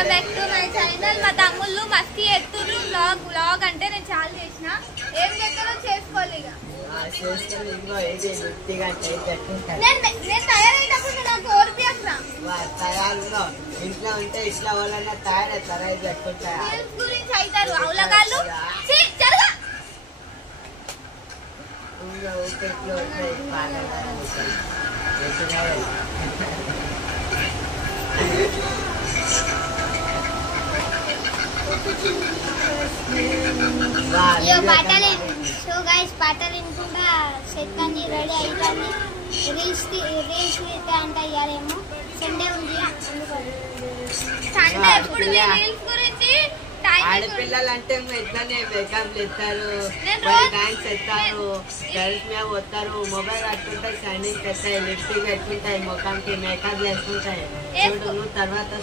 Welcome back to my channel. మా తమ్ముళ్ళు మస్తీ ఎత్తురు. Vlog అంటే నేను చాలా చేసిన. ఏం చేస్తారో చేసుకోవాలి ఇక. నేను తయారయ్యేటప్పుడు నాకు ఓర్పి అసలు ఇంట్లో ఉంటే ఇట్లా వాళ్ళన్నా తయారవుతారా గురించి అవుతారు అవులగాళ్ళు. పాటలు సో గైస్ పాటలు వినుకుంటా సెట్ అన్ని రెడీ అవుతాను. రీల్స్ అంట ఇయ్యాలేమో సండే ఉంది. సండే ఎప్పుడు రీల్స్ గురించి ఆడపిల్లలు అంటే ఎట్లానే మేకప్ చేస్తారు, డాన్స్ చేస్తారు, గర్ల్స్ మీద వస్తారు, మొబైల్ కట్టుకుంటాయి, షైనింగ్ చేస్తాయి, లిప్స్టిక్ పెట్టుకుంటాయి, ముఖానికి మేకప్ వేసుకుంటాయి. చూడు నువ్వు తర్వాత తర్వాత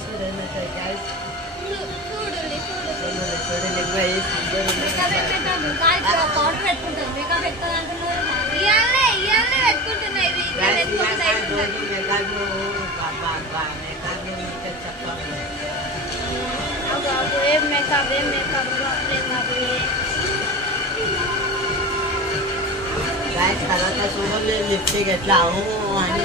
చూడండి లిప్స్టిక్ ఎట్లా అని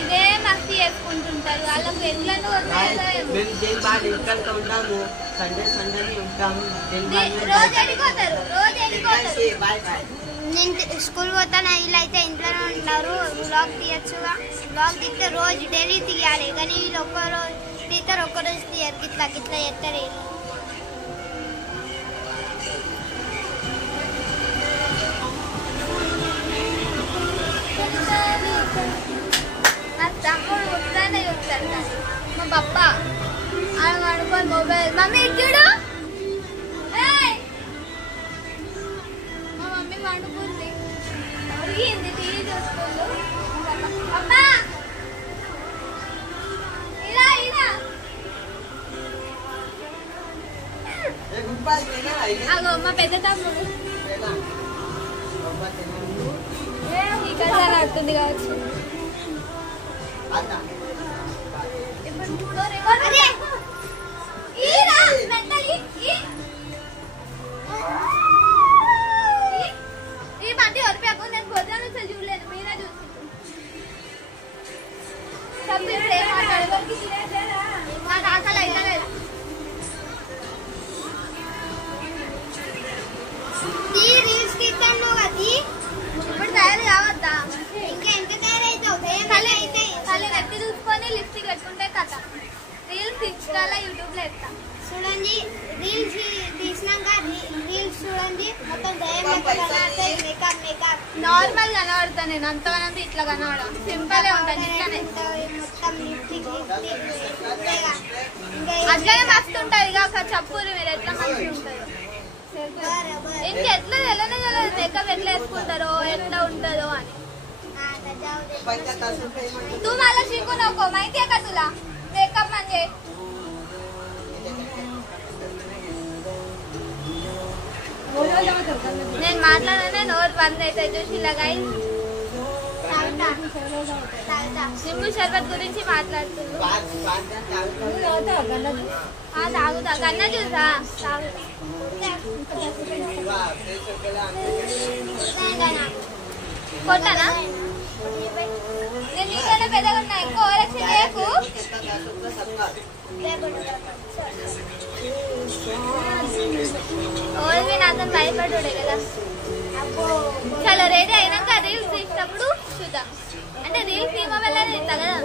ఇదే మస్తీ చేసుకుంటుంటారు. వాళ్ళకి ఎట్లా మేము దీని బాగా ఇంటికి ఉంటాము. సండే ఉంటాము. రోజు ఎడిపోతారు. Bye bye. నేను స్కూల్ పోతాను. వీళ్ళు అయితే ఇంట్లోనే ఉంటారు. వ్లాగ్ తీయచ్చుగా. వ్లాగ్ తీస్తే రోజు డైలీ తీయాలి. కానీ వీళ్ళు ఒక్కరోజు తీస్తారు, ఒక్కరోజు తీయరు. గిట్లా చేస్తారు వీళ్ళు. నా తమ్ముడు ఉత్తరానే చూస్తాడు. మా పప్ప ఆడ పడుకొని మొబైల్ మమ్మీ చూడు. మా మమ్మీ వండుకుంది. అడిగింది టీవీ చూసుకుంటూ. అమ్మా ఇలా అగో మా పెద్ద తమ్ముడు ఈ కథలు ఆడుతుంది కావచ్చు. ఈ మధ్య వరిపాకు నేను భోజనం చూడలేదు. మీరే చూసి మాకు ఆకలి అయితే లేదు. ఇప్పుడు తయారు కావద్దా? ఇంకెంత తయారైతావు? కళ్ళు నెత్తి చూసుకొని లిప్స్టిక్ పెట్టుకుంటే కథ. రీల్స్ ఇన్స్టాలో యూట్యూబ్ లో ఎత్తా చూడండి. రీల్స్ తీసినాక రీల్స్ చూడండి. మొత్తం నార్మల్ కనబడతా. నేను అంతగానంత ఇట్లా కనబడ సింపుల్ ఉంటాను. ఇట్లానే అట్లనే మస్తు ఉంటుంది. ఇక ఒక చప్పురు మీరు ఎట్లా మంచిగా ఉంటారు. ఇంకెట్లా తెల్లనే తెలియదు మేకప్ ఎట్లా వేసుకుంటారో ఎట్లా ఉంటుందో అని. तू मला शिकू नको माहितीये का तुला मेकअप म्हणजे. నేను మాట్లాడనే నోరు బంద్ అవుతాయి చూసిలా గైస్. నింబు షర్బత్ గురించి మాట్లాడుతున్నా. తాగుతా కన్నా చూసా కొట్టానా. నేను నీకన్నా పెద్దగా ఉన్నా. ఎక్కువ ఓరక్షన్ చేయకు. ఓల్వి నాతో భయపడ్డాడే కదా. చాలా రెడీ అయినాక రీల్స్ తీసినప్పుడు చూద్దాం. అంటే రీల్స్ తీమ వెళ్ళని ఇస్తా కదా.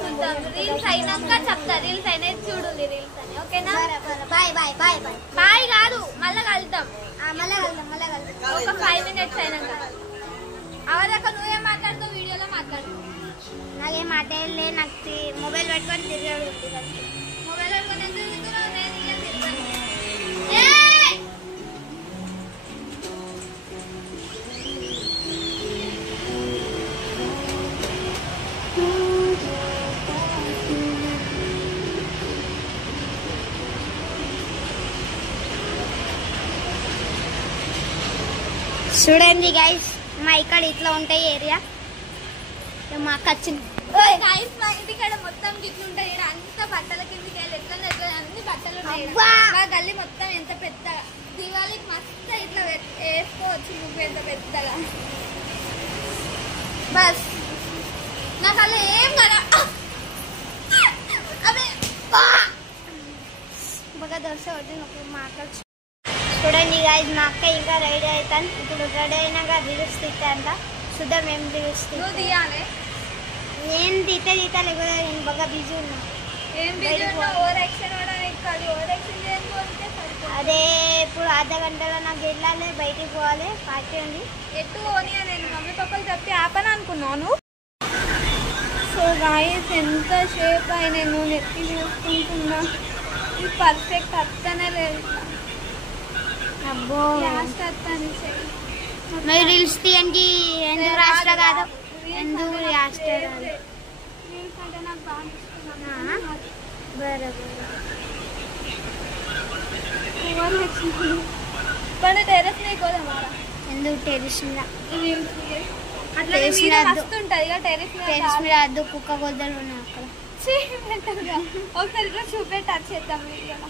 చూద్దాం. రీల్స్ అయినాక చెప్తా. రీల్స్ అయినా చూడు రీల్స్ అని. ఓకేనా? Bye bye bye bye. Bye కాదు మళ్ళా కలుద్దాం. ఒక 5 minutes అయినాక. అవదాకా నువ్వేం మాట్లాడుతావు? వీడియోలో మాట్లాడు. నాకేం మాట్లాడలే. నాకు మొబైల్ పెట్టుకొని తిరిగాడు. మొబైల్ పెట్టుకొని ఎందుకు తిరుగుతున్నావు? నేను ఇలా తిరిగాను. చూడండి గైస్ మా ఇక్కడ ఇట్లా ఉంటాయి ఏరియా. మా అక్క వచ్చింది. మా ఇంటికాడ మొత్తం గిట్లుంటాయి. అంత బట్టల కిందకి వెళ్ళి ఎట్లా అన్ని బట్టలు ఉంటాయి. మా గల్లీ మొత్తం ఎంత పెద్దగా, దివాళీకి మస్తు ఇట్లా వేసుకోవచ్చు నువ్వు ఎంత పెద్దగా. బస్ నాకు అలా ఏం కదా అదే బాగా దోశ ఒకటి మా అక్క చూడండి గాయస్. మా అక్క ఇంకా రెడీ అవుతాను. ఇప్పుడు రెడీ అయినాక రీల్స్ తీస్తాంట. చూద్దాం ఏం రీల్స్ నువ్వు తీయాలి. నేను తీతే లేకపోతే నేను బాగా బిజీ ఉన్నా. ఏం బిజీ ఉన్నా? ఓవర్ యాక్షన్ కాదు, ఓవర్ యాక్షన్ చేయకపోతే అదే ఇప్పుడు అర్ధ గంటలో నాకు వెళ్ళాలి, బయటికి పోవాలి, పార్టీ ఉంది. ఎట్టు పోనీ నేను మమ్మీ పాపలు చెప్పి ఆపని అనుకున్నాను. సో గాయస్ ఎంత షేప్ అయి నేను నెత్తి చూసుకుంటున్నా. ఇది పర్ఫెక్ట్ అత్తనే లేదు. అబ్బో లాస్ట్ అత్తని మరి రీల్స్ తీయండి. ఎందుకు రాష్ట్ర కాదు, ఎందుకు రాష్ట్ర రీల్స్ అంటే నాకు బాగా ఇష్టం. पण टेरेस नहीं को हमारा ఎందుకు టెరెస్ మీద అట్లా మీద వస్తుంటది గా టెరెస్ మీద అద్దు కుక్క గొద్దలు ఉన్నాయి అక్కడ. ఒకసారి ఇట్లా చూపెట్టి టచ్ చేద్దాం వీడియోలో.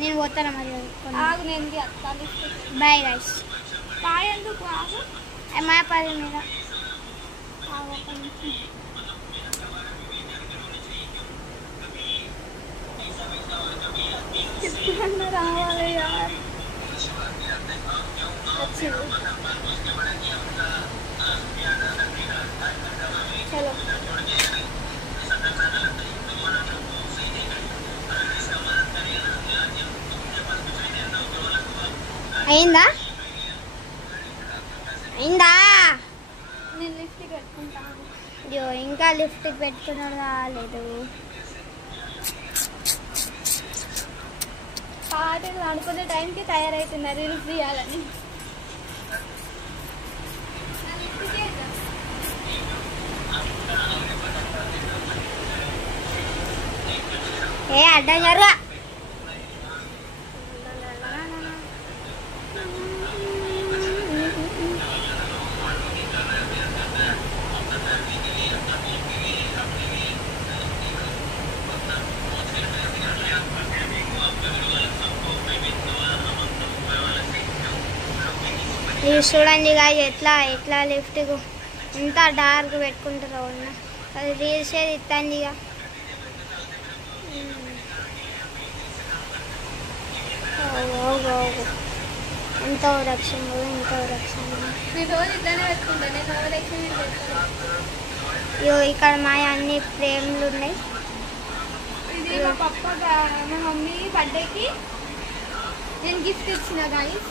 నేను పోతాను మరి. ఆగు నేను అత్తాను. Bye guys. బాయ్ ఎందుకు ఆగు. మా పది మీద చెప్తున్నా రావాలి యార్. చలో అయిందా నేను లిఫ్ట్ పెట్టుకుంటాను. అయ్యో ఇంకా లిఫ్ట్ పెట్టుకున్నాడు రాలేదు. పాటలు అనుకునే టైంకి తయారైతున్నారు రీల్స్ తీయాలని. ఏ అడ్డం జరుగా. ఇది చూడండి గాయ ఎట్లా లిఫ్ట్ ఎంత డార్క్ పెట్టుకుంటారో ఉన్న అది రీల్స్ ఏది ఇస్తాండి. ఇక ఎంతో రక్షణ ఇగో ఇక్కడ మా అన్ని ఫ్రేమ్లు ఉన్నాయి. ఇది మా పప్ప మా మమ్మీ బర్త్డేకి నేను గిఫ్ట్ ఇచ్చిన గాయస్.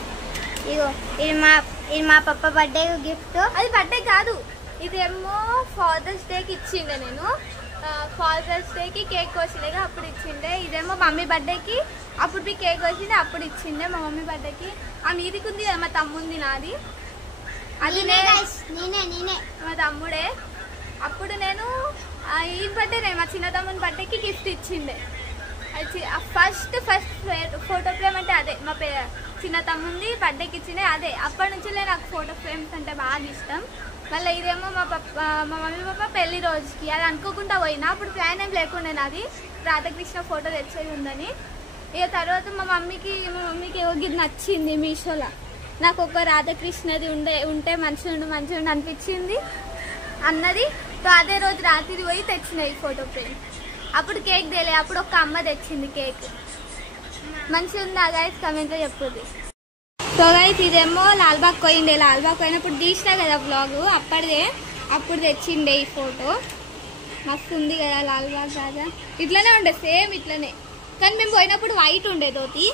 ఇగో ఇది మా పప్ప బర్త్డే గిఫ్ట్. అది బర్త్డే కాదు, ఇదేమో ఫాదర్స్ డేకి ఇచ్చిండే. నేను ఫాదర్స్ డేకి కేక్ కోసిండే అప్పుడు ఇచ్చిండే. ఇదేమో మమ్మీ బర్త్డేకి అప్పుడు మీ కేక్ కోసిండే అప్పుడు ఇచ్చిండే. మా మమ్మీ బర్త్డేకి ఆ మీదికి ఉంది కదా మా తమ్ముంది, నాది అది నేనే మా తమ్ముడే. అప్పుడు నేను ఈ బర్త్డే మా చిన్న తమ్ముని బర్త్డేకి గిఫ్ట్ ఇచ్చిండే. ఫస్ట్ ఫోటో ఫ్రేమ్ అంటే అదే మా చిన్న తమ్ముంది బర్త్డేకి ఇచ్చిండే అదే. అప్పటి నుంచి నాకు ఫోటో ఫ్రేమ్స్ అంటే బాగా ఇష్టం. మళ్ళీ ఇదేమో మా మమ్మీ పాప పెళ్లి రోజుకి అది అనుకోకుండా పోయినా. అప్పుడు ప్లాన్ ఏం లేకుండే నాది రాధాకృష్ణ ఫోటో తెచ్చేది ఉందని. ఇక తర్వాత మా మమ్మీకి ఇది నచ్చింది మీషోలో. నాకు ఒక రాధాకృష్ణది ఉంటే మంచిగా అనిపించింది అన్నది. సో అదే రోజు రాత్రి పోయి తెచ్చిన ఈ ఫోటో ఫ్రేమ్. అప్పుడు కేక్ తేలే, అప్పుడు ఒక అమ్మ తెచ్చింది కేక్. మంచిగా ఉందా గైస్ కమెంట్లో చెప్పుద్ది. సో గైస్ ఇదేమో లాల్బాగ్ పోయిండే. లాల్బాగ్ పోయినప్పుడు తీసినా కదా బ్లాగ్, అప్పుడు తెచ్చిండే ఈ ఫోటో. మస్తు ఉంది కదా లాల్బాగ్ రాజా. ఇట్లనే ఉండే సేమ్ ఇట్లనే, కానీ మేము పోయినప్పుడు వైట్ ఉండే తోటి.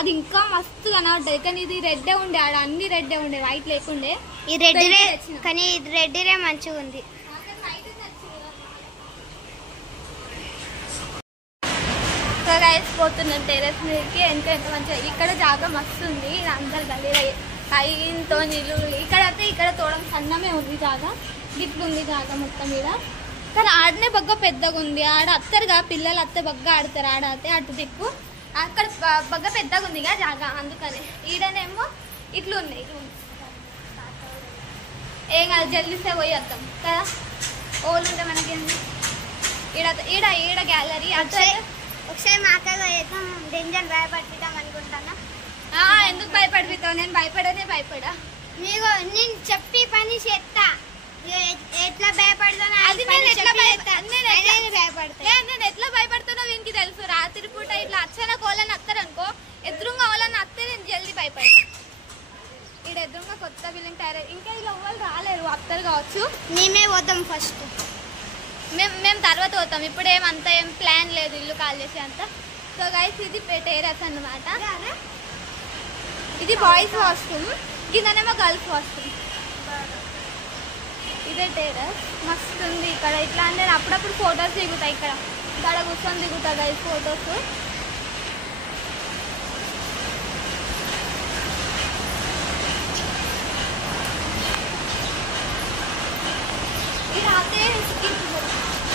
అది ఇంకా మస్తు కనబడ్డది. కానీ ఇది రెడ్డే ఉండే, ఆడ అన్ని రెడ్డే ఉండే, వైట్ లేకుండే. ఈ రెడ్డిరే, కానీ ఇది రెడ్డిరే మంచిగా ఉంది. సో గైస్ పోతున్నాం టెరెస్ మీదకి. ఎంత మంచిగా ఇక్కడ జాగా మస్తు ఉంది. ఇది అందరు గలీలో పైతో నీళ్ళు. ఇక్కడ తోడం సన్నమే ఉంది జాగా, గిట్లుంది జాగా మొత్తం మీద. కానీ ఆడనే బగ్గ పెద్దగా ఉంది. ఆడ అత్తరుగా పిల్లలు అత్తే బగ్గ ఆడతారు. ఆడ అయితే అటు దిక్కు అక్కడ బగ్గ పెద్దగా ఉందిగా జాగా, అందుకనే. ఈడనేమో ఇట్లు ఉన్నాయి. ఏం కాదు జల్దిస్తే పోయి వస్తాం కదా. ఓళ్ళు ఉంటే మనకేంది. ఈడ ఈడ ఈడ గ్యాలరీ ఒకసారి మా అక్క డేంజర్ భయపడిద్దాం అనుకుంటానా. ఎందుకు భయపడిపోతావు? నేను భయపడా మీకు నేను చెప్పి పని చేస్తా. ఎట్లా భయపడతాను అది నేను ఎట్లా భయపడతానో వీనికి తెలుసు. రాత్రి పూట ఇట్లా అచ్చన కోళ్ళని అత్తారనుకో, ఎదురుగా వాళ్ళని అత్తే నేను జల్దీ భయపడతా. ఇక్కడ ఎదురుగా కొత్త బిల్డింగ్ తయారు, ఇంకా ఇలా వాళ్ళు రాలేరు, అత్తరు కావచ్చు. మేమే పోతాం ఫస్ట్. మేము తర్వాత పోతాం. ఇప్పుడు ఏమంత ఏం ప్లాన్ లేదు ఇల్లు కాల్ చేసే అంత. సో గైస్ ఇది టెర్రస్ అన్నమాట. ఇది బాయ్స్ వాష్రూమ్, కిందనేమో గర్ల్స్ వాష్రూమ్. ఇదే టెర్రస్ మస్తు ఉంది ఇక్కడ. ఇట్లా అంటే అప్పుడప్పుడు ఫొటోస్ దిగుతాయి ఇక్కడ కూర్చొని దిగుతా గైస్ ఫొటోస్.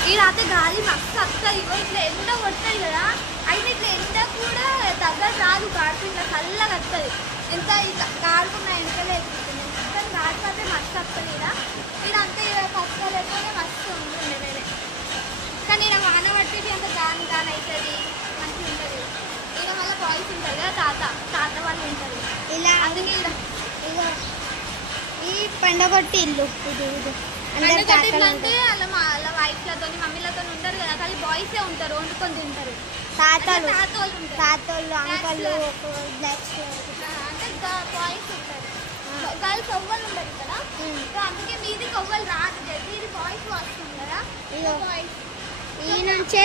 ఈ రాత్రి గాలి మస్తు వస్తుంది. ఇట్లా ఎండ కొడుతుంది కదా, అయితే ఇట్లా ఎండ కూడా దగ్గర రాదు. గాడుపు ఇట్లా చల్లగా వస్తుంది. ఎంత ఇట్లా గాడుకున్న ఎండలే ఎదుగుతుంది. కానీ గాడిపోతే మస్తు వస్తుంది. ఇదంతా కష్టాలు అయితే మస్తు ఉంటుంది వేరే. కానీ ఈయన వాన పట్టేది అంత గాని అవుతుంది, మంచిగా ఉంటుంది. ఈయన వల్ల బాయ్స్ ఉంటారు కదా, తాత వాళ్ళు ఉంటారు ఇలా. అందుకే ఈ పండగొట్టి ఇల్లు ఇది అంటే వాళ్ళ వైఫ్లతో మమ్మీలతో ఉంటారు కదా, కానీ బాయ్సే ఉంటారు, వండుకొని తింటారు. తాతోళ్ళు అంటే అంకళ్ళు బాయ్స్ ఉంటారు, గర్ల్స్ ఎవ్వరు ఉంటారు కదా. సో అందుకే మీది ఎవ్వరు రాదు. ఇది బాయ్స్ వస్తుంది కదా. ఈ నుంచి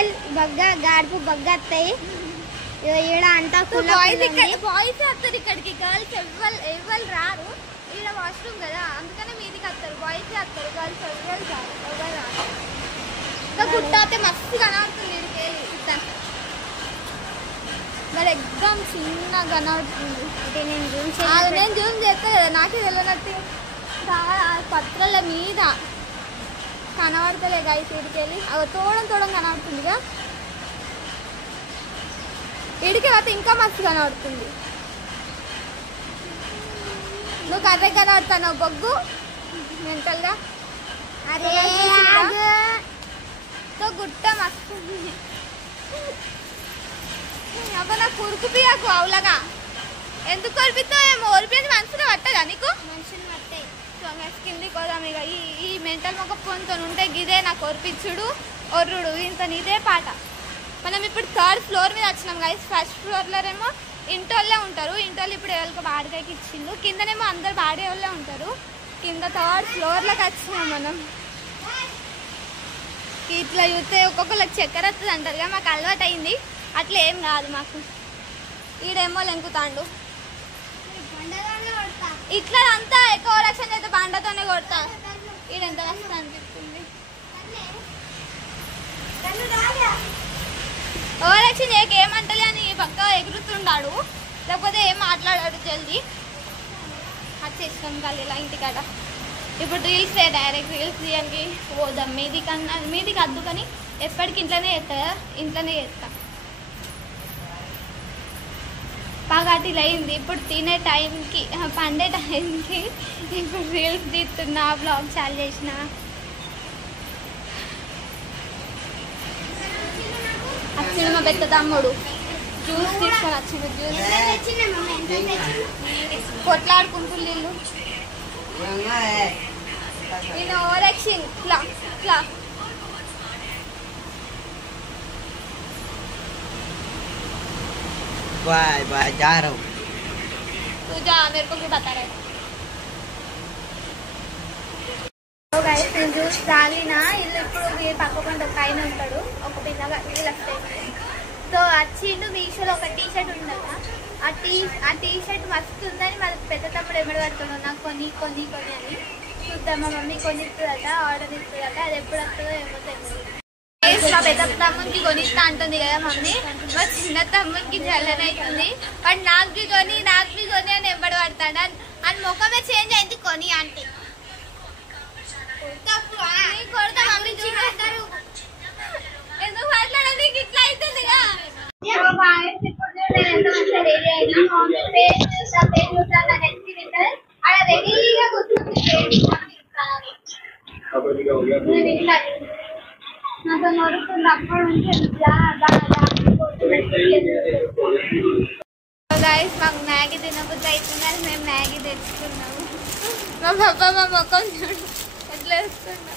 గాడుపు వస్తాయి. ఈడ అంతా బాయ్స్ వస్తారు ఇక్కడికి, గర్ల్స్ ఎవ్వరు రారు. ఈడ వాష్రూమ్ కదా, అందుకనే మీదికి వస్తారు. బాయ్స్ వస్తారు, గర్ల్స్ ఎవరు రారు. ఇంకా గుట్ట అయితే మస్తు కనబడుతుంది. ఇడికి మరి ఎగ్జామ్ చిన్న కనబడుతుంది. నేను జూమ్ చేస్తా కదా, నాకే తెలియనట్టు పత్రాల మీద కనబడతలే గైస్. ఇడికెళ్ళి అవి తోడం కనబడుతుందిగా. ఇడికి అయితే ఇంకా మస్తు కనబడుతుంది. నువ్వు కర్రె కనబడతాను బొగ్గు మెంటల్గా. సో గుట్ట మస్తు అబ్బా నాకు కురుకుపియకు అవులగా. ఎందుకు కొరిపిస్తావు? ఏమో ఓరిపోయింది. మనసులో పట్టదా నీకు? మనుషులు పట్టాయి. సో కిందికి పోదాం ఇక. ఈ మెంటల్ మొక్క పొంతో ఉంటే గిదే నాకు ఒరిపించుడు ఒర్రుడు ఇంత ఇదే పాట. మనం ఇప్పుడు 3rd ఫ్లోర్ మీద వచ్చినాం గైస్. ఫస్ట్ ఫ్లోర్లో ఏమో ఇంటోళ్ళే ఉంటారు. ఇంటోళ్ళు ఇప్పుడు ఎవరికి బాడిగకి ఇచ్చిండు. కిందనేమో అందరు బాడే వాళ్ళే ఉంటారు. కింద 3rd ఫ్లోర్లోకి వచ్చినాం మనం. ఇట్లా చూస్తే ఒక్కొక్కరికి చక్కెర వస్తుంది అంటారు కదా, మాకు అలవాటు అయింది. అట్లా ఏం కాదు మాకు. ఈడేమో లెంకుతాండు. ఇట్లా అంతా ఎక్కువ రక్షణ అయితే బండతోనే కొడతా. ఈడెంత కష్టం అనిపిస్తుంది. ఓరక్షణ ఏమంటలే అని పక్క ఎగురుతుండాడు, లేకపోతే ఏం మాట్లాడాడు. జల్దీ వచ్చేసినాం కల్లా ఇంటికాడ. ఇప్పుడు రీల్స్ డైరెక్ట్ రీల్స్ తీయడానికి పోదాం. మీదికి అద్దు, కానీ ఎప్పటికి ఇంట్లోనే చేస్తా కదా, ఇంట్లోనే చేస్తా. పగటిలు అయింది. ఇప్పుడు తినే టైంకి, పండే టైంకి ఇప్పుడు రీల్స్ తీస్తున్నా, బ్లాగ్ చాలు చేసిన. వచ్చిండు మా పెద్ద తమ్ముడు, జ్యూస్ తీసుకొని వచ్చిండు. జ్యూస్ కొట్లాడుకుంటుంది వీళ్ళు. నేను ఓవరాక్షన్ ఇట్లా ఇట్లా. बाय जा रहा हूँ. तू जा, मेरे को भी बता रहा है. तो गाइस నేను జ్యూస్ తాగినా. ఇల్లు ఇప్పుడు పక్కకుండా ఒక ఆయన ఉంటాడు, ఒక పిల్లగా ఇల్లు వస్తాయి. సో వచ్చిండు. మీషోలో ఒక టీ షర్ట్ ఉండదా, ఆ టీ షర్ట్ మస్తు ఉందని మా పెద్ద తమ్ముడు ఎమ్మడి పడుతున్నాడు నాకు కొని అని. చూద్దాం, మా మమ్మీ కొనిస్తుందట, ఆర్డర్ ఇస్తుందట. అది ఎప్పుడు వస్తుందో ఏమో తెలియదు. మా పెద్ద తమ్మునికి కొనిస్తా అంటుంది కదా మమ్మీ. మా చిన్న తమ్మునికి జల్లన్ అవుతుంది. వాడు నాకు బి కొని అని ఎంబడి పడతాడు. అని ముఖమే చేంజ్ అయింది కొని అంటే. ఎందుకు మాట్లాడాలి? ఇట్లా అవుతుంది రెడీగా కూర్చుంది. నేను ఇట్లా నాకు నడుస్తుంది అప్పటి నుంచి గైస్ మాకు మ్యాగీ తినబుద్ధి అవుతుంది మేము మ్యాగీ తెచ్చుకున్నాము. మా పాప మా మొక్కం చూడు ఎట్లా వేస్తున్నా.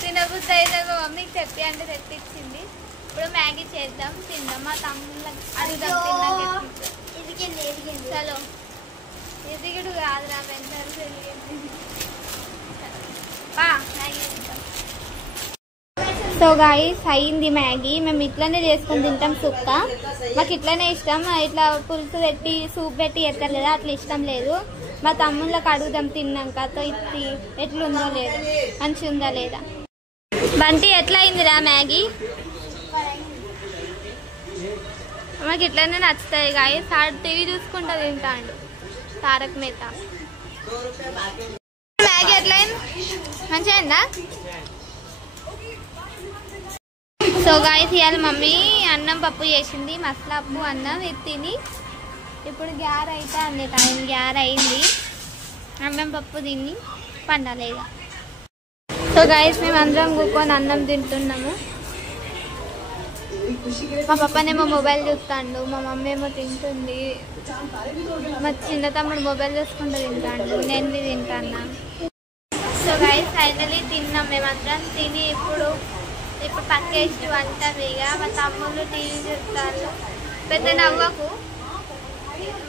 తినబుద్ధి అయితే మా మమ్మీకి చెప్పి అంటే తెప్పించింది. ఇప్పుడు మ్యాగీ చేద్దాం తిందాం. మా తమ్ముళ్ళకి అడుగుదాం తిన్నాక. చలో ఎదిగిడు కాదురా పెద్దలు ఎదిగింది. మ్యాగీ తింటాం. సో గాయ్స్ అయింది మ్యాగీ. మేము ఇట్లనే చేసుకొని తింటాం సుక్క. మాకు ఇట్లనే ఇష్టం. ఇట్లా పులుసు పెట్టి సూప్ పెట్టి ఎత్తారు కదా అట్లా ఇష్టం లేదు. మా తమ్ముళ్ళకి అడుగుదాం తిన్నాక ఇది ఎట్లుందో లేదు మంచిగా ఉందా లేదా. బంటి ఎట్లా అయిందిరా మ్యాగీ? మాకు ఇట్లనే నచ్చుతాయి గాయ్స్. టీవీ చూసుకుంటా తింటాడు తారక్ మేహతా. మ్యాగీ ఎట్లా అయింది? మంచిగా అయిందా? సో గాయ్స్ ఇవాళ మమ్మీ అన్నం పప్పు చేసింది. మసాలా పప్పు అన్నం ఇది తిని ఇప్పుడు గ్యార్ అయితే అన్ని టైం గ్యార్ అయింది. అన్నం పప్పు తిని పండలేదు. సో గాయ్స్ మేము అందరం కూర్చొని అన్నం తింటున్నాము. మా పప్పనేమో మొబైల్ చూస్తాడు, మా మమ్మీ ఏమో తింటుంది, మా చిన్న తమ్ముడు మొబైల్ చూసుకుంటూ తింటాడు, నేను తింటాను. సో గాయ్స్ ఫైనలీ తిన్నాం మేమందరం. తిని ఇప్పుడు పక్కేసి అంటారు. ఇక మా తమ్ముళ్ళు టీవీ చూస్తారు. పెద్ద నవ్వకు.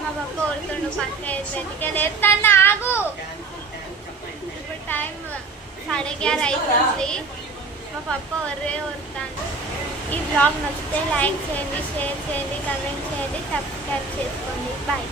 మా పప్ప కొడుతుండు పక్కేసి ఎత్తాను ఆగు. ఇప్పుడు టైం 11:30 అవుతుంది. మా పప్ప ఒర్రే కొడతాను. ఈ బ్లాగ్ నచ్చితే లైక్ చేయండి, షేర్ చేయండి, కమెంట్ చేయండి, సబ్స్క్రైబ్ చేసుకోండి. బాయ్.